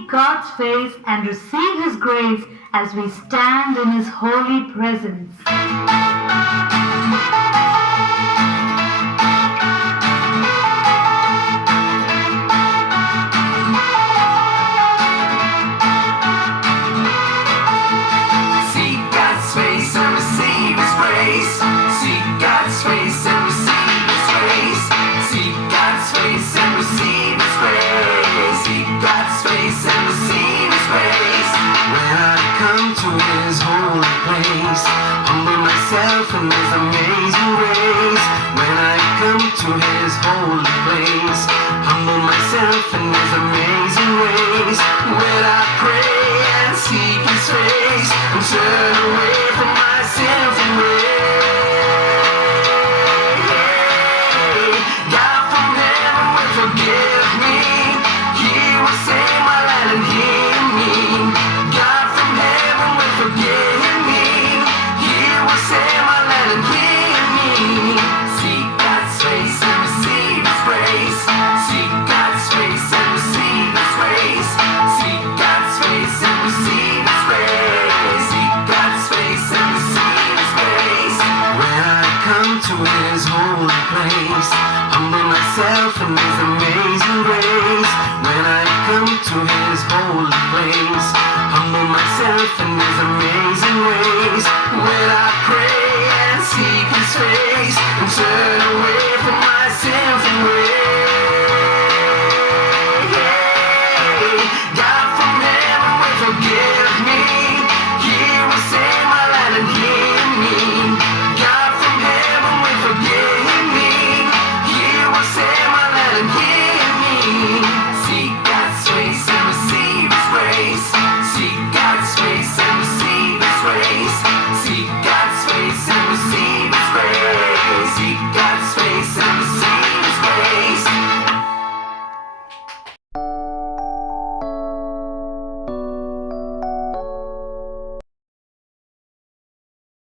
seek God's face and receive His grace as we stand in His holy presence. And His amazing grace. When I come to His holy place, humble myself in His amazing ways. When I pray and seek His face and turn away from my sinful way, God from heaven will forgive me. He will save my land and heal me. God from heaven will forgive me. He will save my and hear me. Seek God's face and receive His grace. Seek God's face and receive His grace. Seek God's face and receive His grace. Seek God's face and receive His grace. When I come to His holy place, humble myself in His amazing grace. When I come to His holy place, humble myself in His amazing ways. When I pray seek His face and turn away from my sinful way, God from heaven will forgive me. He will save my land and heal me. God from heaven will forgive me. He will save my land and heal me.